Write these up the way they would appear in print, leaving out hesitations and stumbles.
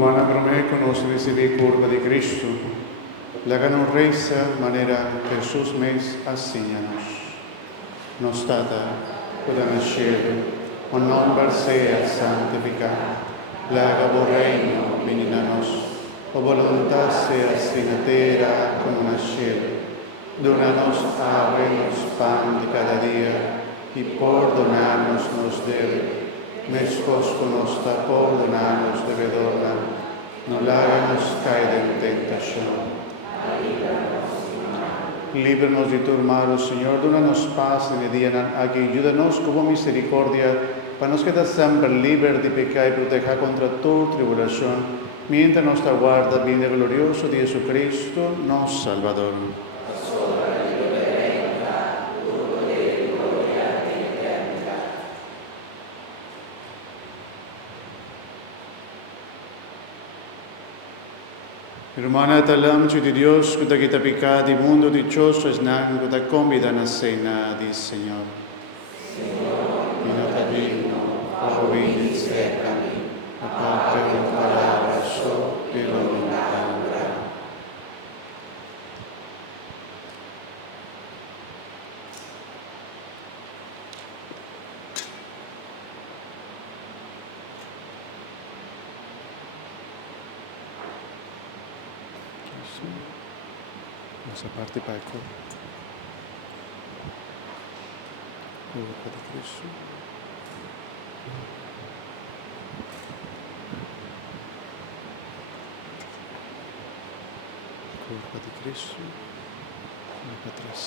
Romana promé conoce de curva de Cristo, la ganó reisa manera Jesús mes asíñanos. Nos Tata, cuda nascere, o nombre sea santificado, la vo reino veninanos, o voluntad sea sin terra como nascere. Donanos águenos pan de cada día, y por donarnos nos debe. Mescos con nos por donarnos devedorna, no la háganos caer en tentación. Líbranos de turmar, Señor, donanos paz en el día, aquí ayúdanos como misericordia, para nos quedar siempre libres de pecado y proteger contra toda tribulación, mientras nos aguarda bien el glorioso de Jesucristo, nos Salvador. Hermana Lamchi di Dios, que te quita pecado y mundo dichoso es nan, que te convida a la cena del Señor. Señor, y no te digno, a oír cerca-me, aparte de palabras só y lo milagro. Esa parte para el cuerpo de Cristo. Cuerpo de Cristo. Para atrás.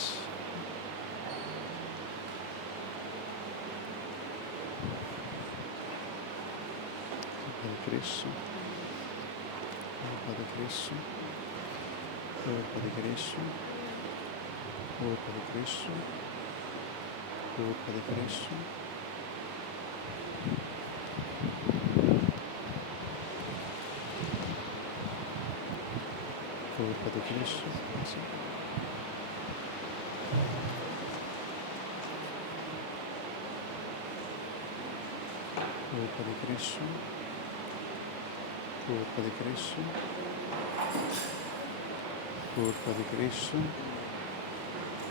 Cuerpo de Cristo. Cuerpo de Cristo. Cuerpo de Cristo, cuerpo de Cristo, cuerpo de Cristo. Cuerpo de Cristo. Cuerpo de Cristo. Cuerpo de Cristo. Cuerpo de Cristo,